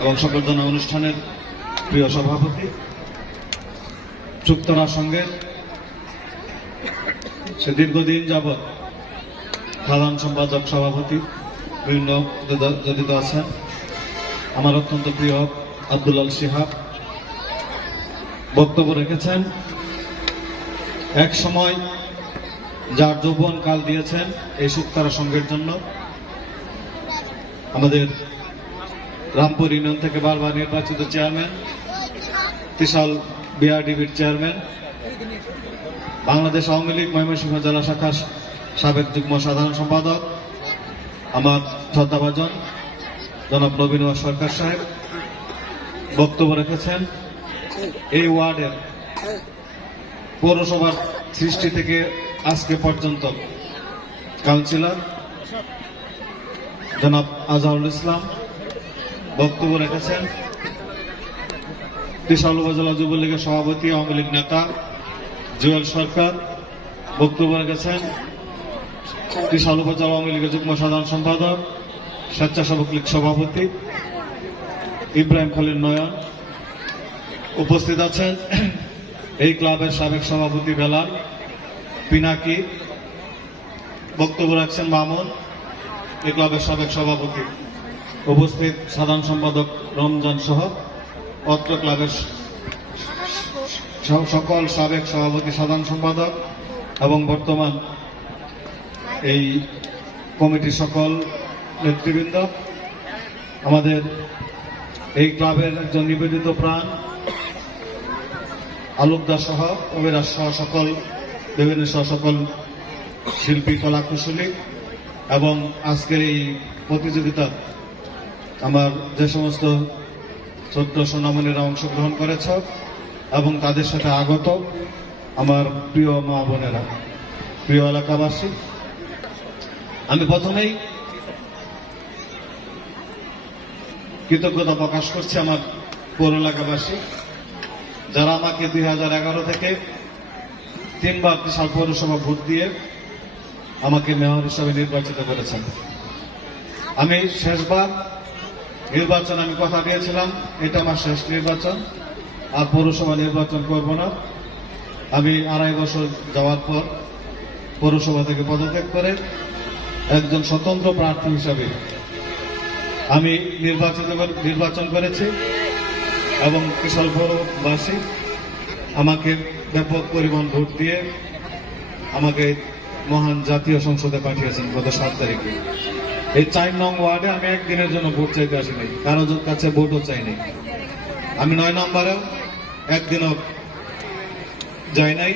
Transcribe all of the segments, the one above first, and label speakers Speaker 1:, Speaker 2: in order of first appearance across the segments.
Speaker 1: এবং সংবর্ধনা অনুষ্ঠানের প্রিয় সভাপতি চুক্তরা সঙ্গে সে দীর্ঘদিন যাবৎ সাধারণ সম্পাদক সভাপতি বিভিন্ন জড়িত আছেন। আমার অত্যন্ত প্রিয় আব্দুল্লাল সিহাব বক্তব্য রেখেছেন। এক সময় যার যৌবন কাল দিয়েছেন এই শুক্তারা সঙ্গের জন্য। আমাদের রামপুর ইউনিয়ন থেকে বারবার নির্বাচিত চেয়ারম্যান, ত্রিশাল বিআরডিবির চেয়ারম্যান, বাংলাদেশ আওয়ামী লীগ ময়মনসিংহ জেলা শাখার সাবেক যুগ্ম সাধারণ সম্পাদক, আমার শ্রদ্ধাভাজন জনাব নবীন সরকার সাহেব, বক্তব্য রেখেছেন। এই ওয়ার্ডের পৌরসভার সৃষ্টি থেকে আজকে পর্যন্ত কাউন্সিলর জনাব আজহারুল ইসলাম বক্তব্য রেখেছেন ত্রিশাল উপজেলা যুবলীগের সভাপতি, আওয়ামী লীগ নেতা জুয়েল সরকার। বক্তব্য রেখেছেন ত্রিশাল উপজেলা আওয়ামী লীগের যুগ্ম সাধারণ সম্পাদক, স্বেচ্ছাসেবক লীগ সভাপতি ইব্রাহিম খালিদ নয়ন। উপস্থিত আছেন এই ক্লাবের সাবেক সভাপতি বেলাল পিনাকি। বক্তব্য রাখছেন মামুন এই ক্লাবের সাবেক সভাপতি। উপস্থিত সাধারণ সম্পাদক রমজান সহ অত্র ক্লাবের সকল সাবেক সভাপতি, সাধারণ সম্পাদক এবং বর্তমান এই কমিটির সকল নেতৃবৃন্দ, আমাদের এই ক্লাবের একজন নিবেদিত প্রাণ আলোকদার সহ অবিরাজ সহ সকল বিভিন্ন সহ সকল শিল্পী কলা কুশলী এবং আজকের এই প্রতিযোগিতা আমার যে সমস্ত ছোট্ট সোনামণিরা অংশগ্রহণ করেছ এবং তাদের সাথে আগত আমার প্রিয় মা বোনেরা, প্রিয় এলাকাবাসী, আমি প্রথমেই কৃতজ্ঞতা প্রকাশ করছি আমার পৌর এলাকাবাসী, যারা আমাকে দুই হাজার এগারো থেকে তিনবার ত্রিশাল পৌরসভা ভোট দিয়ে আমাকে মেয়র হিসাবে নির্বাচিত করেছেন। আমি শেষবার নির্বাচন আমি কথা দিয়েছিলাম, এটা আমার শেষ নির্বাচন, আর পৌরসভা নির্বাচন করব না। আমি আড়াই বছর যাওয়ার পর পৌরসভা থেকে পদত্যাগ করে একজন স্বতন্ত্র প্রার্থী হিসাবে আমি নির্বাচিত করে- নির্বাচন করেছি এবং কিশোর পৌরবাসী আমাকে ব্যাপক পরিমাণ ভোট দিয়ে আমাকে মহান জাতীয় সংসদে পাঠিয়েছেন গত সাত তারিখে। এই চার নং ওয়ার্ডে আমি একদিনের জন্য ভোট চাইতে আসিনি। কারও কাছে ভোটও চাইনি। আমি নয় নম্বরেও একদিনও যাই নাই।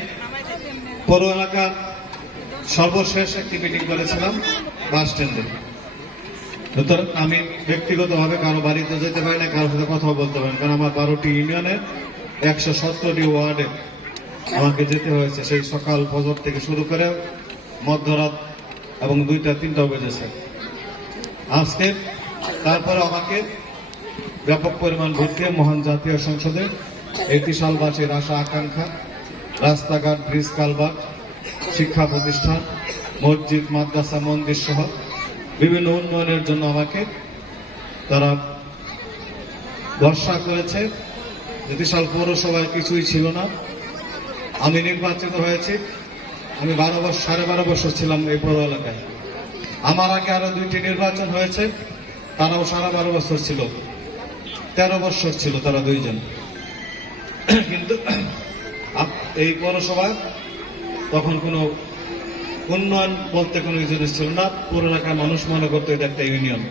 Speaker 1: পৌর এলাকার সর্বশেষ একটি মিটিং করেছিলাম বাস স্ট্যান্ডে। আমি ব্যক্তিগতভাবে কারও বাড়িতে যেতে পারি না কারোর সাথে কথা বলতে পারি কারণ আমার বারোটি ইউনিয়নের একশো সত্তরটি ওয়ার্ডে আমাকে যেতে হয়েছে। সেই সকাল ফজর থেকে শুরু করে মধ্যরাত এবং দুইটা তিনটা বেজেছে। আজকে তারপরে আমাকে ব্যাপক পরিমাণ ভোট দিয়ে মহান জাতীয় সংসদে একটি সালবাসীর আশা আকাঙ্ক্ষা, রাস্তাঘাট, ব্রিজ কালভার্ট, শিক্ষা প্রতিষ্ঠান, মসজিদ, মাদ্রাসা, মন্দির সহ বিভিন্ন উন্নয়নের জন্য আমাকে তারা ভরসা করেছে। যে বিশাল পৌরসভায় কিছুই ছিল না, আমি নির্বাচিত হয়েছি। আমি বারো বছর, সাড়ে বারো বছর ছিলাম এই পৌর এলাকায়। আমার আগে আরও দুইটি নির্বাচন হয়েছে, তারাও সারা বারো বছর ছিল, তেরো বছর ছিল তারা দুইজন। কিন্তু এই পৌরসভা তখন কোনো উন্নয়ন বলতে কোনো জিনিস ছিল না, পুরো এলাকার মানুষ মনে করতো এটা একটা ইউনিয়ন।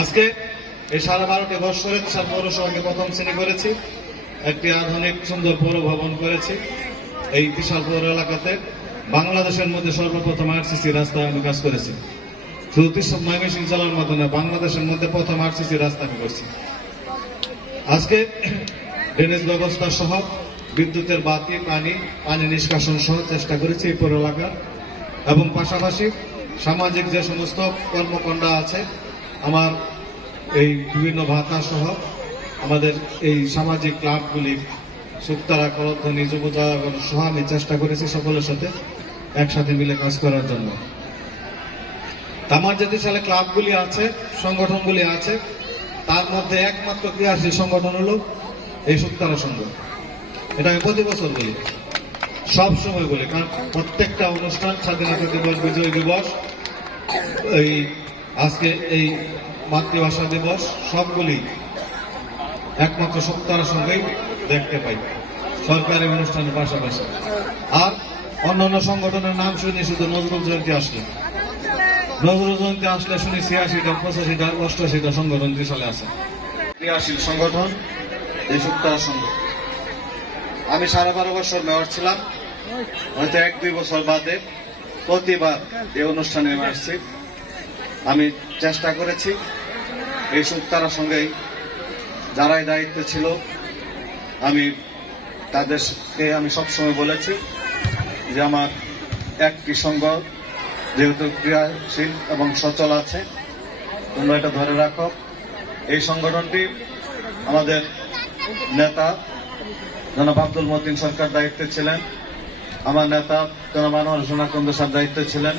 Speaker 1: আজকে এই সাড়ে বারোটি বৎসরে পৌরসভাকে প্রথম শ্রেণি করেছি, একটি আধুনিক সুন্দর পৌর ভবন করেছি। এই বিশাল পৌর এলাকাতে বাংলাদেশের মধ্যে সর্বপ্রথম আরসিসি রাস্তায় আমি কাজ করেছি। শুধু ময়মনসিং জেলার মধ্যে না বাংলাদেশের মধ্যে প্রথম আরসিসি রাস্তা আমি করছি। আজকে ড্রেনেজ ব্যবস্থা সহ বিদ্যুতের বাতি, পানি পানি নিষ্কাশন সহ চেষ্টা করেছি এই পৌর এলাকার এবং পাশাপাশি সামাজিক যে সমস্ত কর্মকাণ্ড আছে, আমার এই বিভিন্ন ভাতা সহ আমাদের এই সামাজিক ক্লাবগুলি, সুক্তারা, করধ্বনি যুব জাগরণ সহ আমি চেষ্টা করেছি সকলের সাথে। একসাথে মিলে কাজ করার জন্য। তা আমার যে সালে ক্লাবগুলি আছে, সংগঠনগুলি আছে, তার মধ্যে একমাত্র ক্রিয়াশীল সংগঠন হলো এই সুক্তারা সংঘ। এটা আমি প্রতি বছর বলি, সব সময় বলি, কারণ প্রত্যেকটা অনুষ্ঠান, স্বাধীনতা দিবস, বিজয় দিবস, এই আজকে এই মাতৃভাষা দিবস, সবগুলি একমাত্র সত্তার সঙ্গেই দেখতে পাই, সরকারি অনুষ্ঠানের পাশাপাশি। আর অন্যান্য সংগঠনের নাম শুনি, শুধু নজরুল জয়ন্তী আসলে। নজরুল জয়ন্তী আসলে শুনি ছিয়াশিটা, পঁচাশিটা অষ্টাশিটা সংগঠন ত্রিশালে আছে। ক্রিয়াশীল সংগঠন, এই সত্তার সংগঠন আমি সাড়ে বারো বছর মেয়র ছিলাম। হয়তো এক, দুই বছর বাদে প্রতিবার এই অনুষ্ঠানে আমি আসছি। আমি চেষ্টা করেছি এই সুক্তারার সঙ্গেই যারাই দায়িত্ব ছিল, আমি তাদেরকে আমি সবসময় বলেছি যে আমার একটি সংঘ যেহেতু ক্রিয়াশীল এবং সচল আছে, তোমরা এটা ধরে রাখো। এই সংগঠনটি আমাদের নেতা জনাব আব্দুল মতিন সরকার দায়িত্বে ছিলেন, আমার নেতা জনাব আনোয়ার সোনাকন্দ সাহেব দায়িত্বে ছিলেন,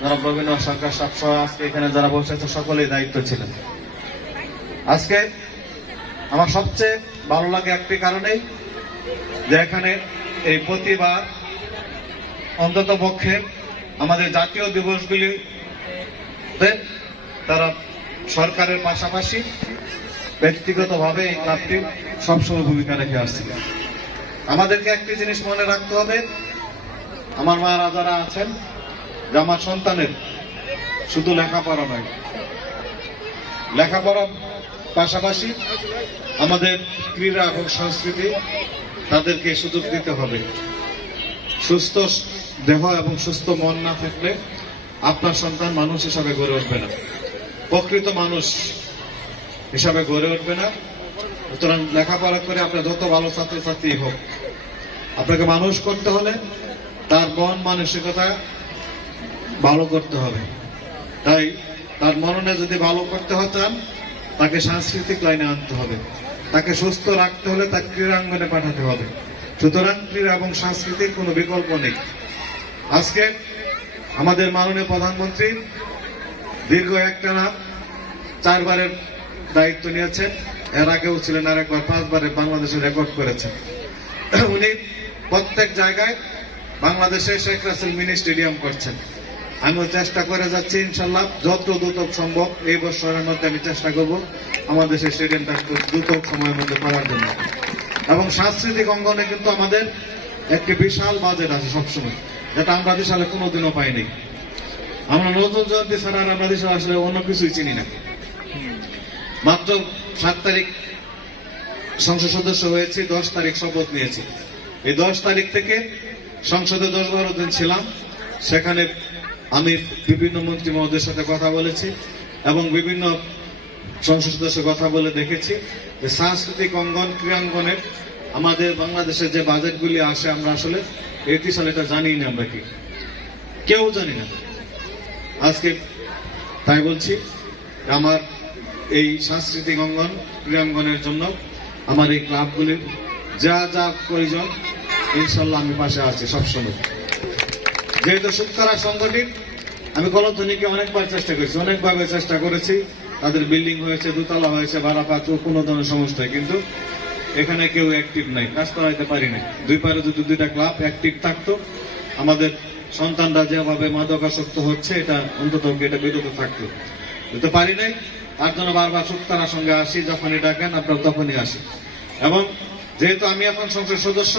Speaker 1: জনাব রবীন্দ্র সরকার সহ আজকে এখানে যারা বসে আছে সকলেই দায়িত্ব ছিলেন। আজকে আমার সবচেয়ে ভালো লাগে একটি কারণেই যে এখানে এই প্রতিবার অন্তত পক্ষে আমাদের জাতীয় দিবসগুলিতে তারা সরকারের পাশাপাশি ব্যক্তিগতভাবে এই ক্লাবটি সবসময় ভূমিকা রেখে আসছে আমাদেরকে একটি জিনিস মনে রাখতে হবে, আমার মা রাজারা আছেন যে আমার সন্তানের, শুধু লেখাপড়া নয়। লেখাপড়ার পাশাপাশি আমাদের ক্রীড়া এবং সংস্কৃতি তাদেরকে সুযোগ দিতে হবে। সুস্থ, দেহ এবং সুস্থ মন না থাকলে আপনার সন্তান মানুষ হিসাবে গড়ে উঠবে না। প্রকৃত মানুষ হিসাবে গড়ে উঠবে না। সুতরাং লেখাপড়া করে আপনার যত ভালো ছাত্রছাত্রী হোক, আপনাকে মানুষ করতে হলে তার মন মানসিকতা ভালো করতে হবে। তাই তার মননে যদি ভালো করতে হয় চান তাকে সাংস্কৃতিক লাইনে আনতে হবে। তাকে সুস্থ রাখতে হলে তাকে ক্রীড়াঙ্গনে পাঠাতে হবে। সুতরাং ক্রীড়া এবং সাংস্কৃতিক কোনো বিকল্প নেই। আজকে আমাদের মাননীয় প্রধানমন্ত্রী দীর্ঘ একটানা চারবারের দায়িত্ব নিয়েছেন। এর আগেও ছিলেন আর একবার, পাঁচবারে বাংলাদেশে রেকর্ড করেছেন। উনি প্রত্যেক জায়গায় বাংলাদেশে শেখ রাসেল মিনি স্টেডিয়াম করছেন। আমিও চেষ্টা করে যাচ্ছি, ইনশাল্লাহ যত দ্রুত সম্ভব এই বছরের মধ্যে আমি চেষ্টা করব আমাদের সেই স্টেডিয়ামটা দ্রুত সময়ের মধ্যে করার জন্য। এবং সাংস্কৃতিক অঙ্গনে কিন্তু আমাদের একটি বিশাল বাজেট আছে সবসময়। যেটা আমরা দেশালে কোনোদিনও পাইনি। আমরা নজরুল জয়ন্তী ছাড়া আমরা দেশে আসলে অন্য কিছুই চিনি না। মাত্র সাত তারিখ সংসদ সদস্য হয়েছি, দশ তারিখ শপথ নিয়েছি। এই দশ তারিখ থেকে সংসদে দশ বারো দিন ছিলাম। সেখানে আমি বিভিন্ন মন্ত্রী মহোদয়ের সাথে কথা বলেছি এবং বিভিন্ন সংসদ সদস্য কথা বলে দেখেছি। যে সাংস্কৃতিক অঙ্গন ক্রীড়াঙ্গনে আমাদের বাংলাদেশের যে বাজেটগুলি আসে আমরা আসলে একটি সালে এটা জানি না আমরা কি। কেউ জানি না। আজকে তাই বলছি, আমার এই সাংস্কৃতিক অঙ্গন ক্রীড়াঙ্গনের জন্য আমার এই ক্লাবগুলির যা যা প্রয়োজন, ইনশাল্লাহ আমি পাশে আছি সবসময়। যেহেতু সুক্তারা সংগঠিত আমি কলধ্বনিকে অনেকবার চেষ্টা করেছি, অনেকভাবে চেষ্টা করেছি। তাদের বিল্ডিং হয়েছে, দুতলা হয়েছে ভাড়া পাচ্ছ কোনো ধরনের সমস্যা কিন্তু এখানে কেউ অ্যাক্টিভ নাই, কাজ করাইতে পারি না দুই পারে যদি দুইটা ক্লাব অ্যাক্টিভ থাকতো, আমাদের সন্তানরা যেভাবে মাদকাসক্ত হচ্ছে, এটা অন্তত এটা বিরত থাকতো। যেতে পারি নাই তার জন্য বারবার সুক্তারার সঙ্গে আসি, যখনই ডাকেন আপনার তখনই আসি এবং যেহেতু আমি এখন সংসদ সদস্য,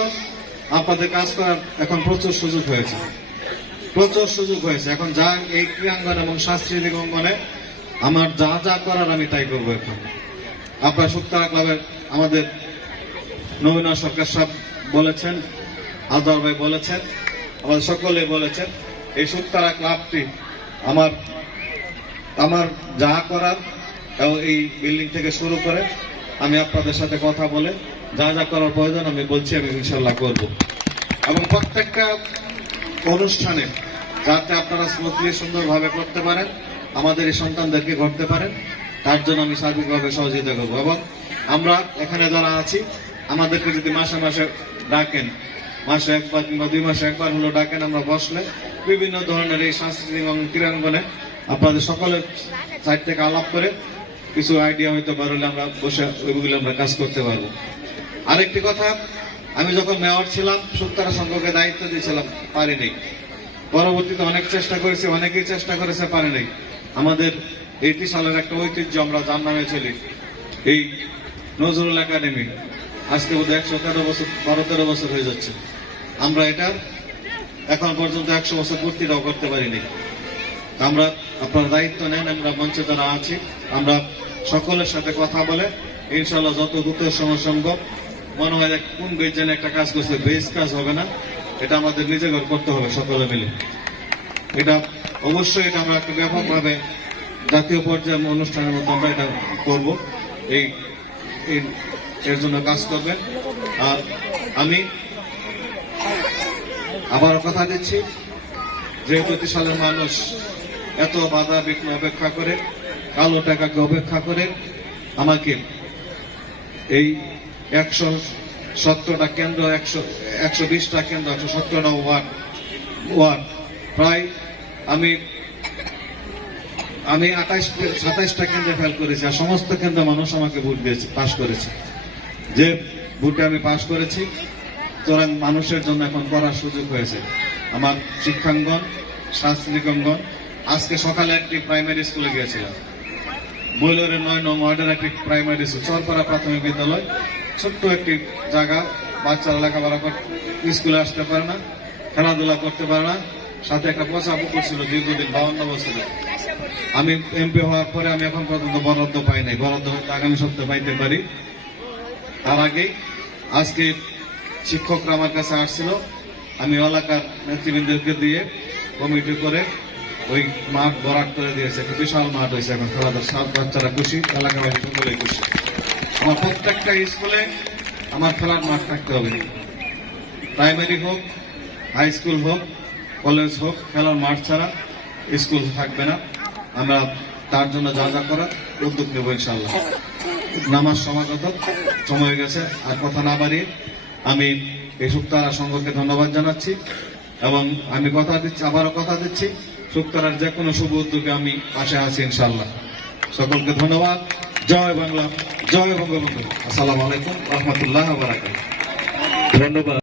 Speaker 1: আপনাদের কাজ করার এখন প্রচুর সুযোগ হয়েছে। প্রচুর সুযোগ হয়েছে। এখন যা এই ক্রীড়াঙ্গন এবং সাংস্কৃতিক অঙ্গনে আমার যা যা করার আমি তাই করব এখন। আপনার সুক্তারা ক্লাবের আমাদের নবীনা সরকার সাহেব বলেছেন আজহার ভাই বলেছেন, আমাদের সকলে বলেছেন, এই সুক্তারা ক্লাবটি আমার আমার যা করার এই বিল্ডিং থেকে শুরু করে আমি আপনাদের সাথে কথা বলে যা যা করার প্রয়োজন আমি বলছি, আমি ইনশাল্লাহ করব। এবং প্রত্যেকটা অনুষ্ঠানে যাতে আপনারা স্মুথলি সুন্দরভাবে করতে পারেন। আমাদের এই সন্তানদেরকে করতে পারেন, তার জন্য আমি সার্বিকভাবে সহযোগিতা করব এবং আমরা এখানে যারা আছি, আমাদেরকে যদি মাসে মাসে ডাকেন, মাসে একবার কিংবা দুই মাসে একবার হলো ডাকেন, আমরা বসলে বিভিন্ন ধরনের এই সাংস্কৃতিক এবং ক্রীড়াঙ্গনে আপনাদের সকলের সাইড থেকে আলাপ করে কিছু আইডিয়া হয়তো পারলে আমরা বসে ওইগুলো আমরা কাজ করতে পারব। আরেকটি কথা, আমি যখন মেয়র ছিলাম সুক্তারা সংঘকে দায়িত্ব দিয়েছিলাম, পারিনি। পরবর্তীতে অনেক চেষ্টা করেছি, অনেকেই চেষ্টা করেছে, পারেনি। আমাদের এইটি সালের একটা ঐতিহ্য, আমরা যার নামে চলি, এই নজরুল একাডেমি। আজকে বোধ একশো তেরো বছর, বারো তেরো বছর হয়ে যাচ্ছে। আমরা এটা এখন পর্যন্ত একশো বছর পূর্তিটাও করতে পারিনি। আমরা আপনার দায়িত্ব নেন, আমরা মঞ্চে যারা আছি, আমরা সকলের সাথে কথা বলে ইনশাল্লাহ যত দ্রুত সময় সম্ভব, মনে হয় কোন বেজ একটা কাজ করছে বেজ কাজ হবে না। এটা আমাদের নিজেদের করতে হবে সকলে মিলে। এটা অবশ্যই এটা আমরা একটা ব্যাপকভাবে জাতীয় পর্যায়ে অনুষ্ঠানের মতো আমরা এটা করব। এই এর জন্য কাজ করবেন। আর আমি আবারও কথা দিচ্ছি যে প্রতি সালের মানুষ এত বাধা বিঘ্ন অপেক্ষা করে, কালো টাকাকে অপেক্ষা করে, আমাকে এই একশো সত্তরটা কেন্দ্র, একশো একশো বিশটা কেন্দ্র, একশো সত্তরটা ওয়ার্ড ওয়ার্ড প্রায় আমি আমি আঠাশ সাতাইশটা কেন্দ্রে ফেল করেছি আর সমস্ত কেন্দ্রে মানুষ আমাকে ভোট দিয়েছে পাশ করেছে। যে ভোটে আমি পাশ করেছি সুতরাং মানুষের জন্য এখন করার সুযোগ হয়েছে। আমার শিক্ষাঙ্গন শাস্ত্রীকঙ্গন আজকে সকালে একটি প্রাইমারি স্কুলে গিয়েছিলাম। বৈলরের নয় নং ওয়ার্ডের একটি প্রাইমারি স্কুল চরপাড়া প্রাথমিক বিদ্যালয়। ছোট্ট একটি জায়গা, বাচ্চারা লেখাপড়া স্কুলে আসতে পারে না, খেলাধুলা করতে পারে না। সাথে একটা পচা পুকুর ছিল দীর্ঘদিন, বাউন্ন বছরে। আমি এমপি হওয়ার পরে আমি এখন পর্যন্ত বরাদ্দ পাই নাই। বরাদ্দ হয়তো আগামী সপ্তাহে পাইতে পারি। তার আগে আজকে শিক্ষকরা আমার কাছে আসছিল। আমি এলাকার নেতৃবৃন্দকে দিয়ে কমিটি করে ওই মাঠ বরাট করে দিয়েছে। একটা বিশাল মাঠ হয়েছে এখন। খেলাধুলা সব বাচ্চারা খুশি, এলাকাবাসী সকলে খুশি। আমার প্রত্যেকটা স্কুলে আমার খেলার মাঠ থাকতে হবে। প্রাইমারি হোক, হাই স্কুল হোক কলেজ হোক, খেলার মাঠ ছাড়া স্কুল থাকবে না। আমরা তার জন্য যা যা করার উদ্যোগ নেব ইনশাল্লাহ নামাজ সমাগত, সময় হয়ে গেছে, আর কথা না বাড়িয়ে আমি এই সুক্তারা সংঘকে ধন্যবাদ জানাচ্ছি এবং আমি কথা দিচ্ছি, আবারও কথা দিচ্ছি সুক্তারার যে কোনো শুভ উদ্যোগে আমি পাশে আছি ইনশাল্লাহ সকলকে ধন্যবাদ। জয় বাংলা, জয় বঙ্গবন্ধু। আসসালামু আলাইকুম, রহমতুল্লাহ
Speaker 2: ধন্যবাদ।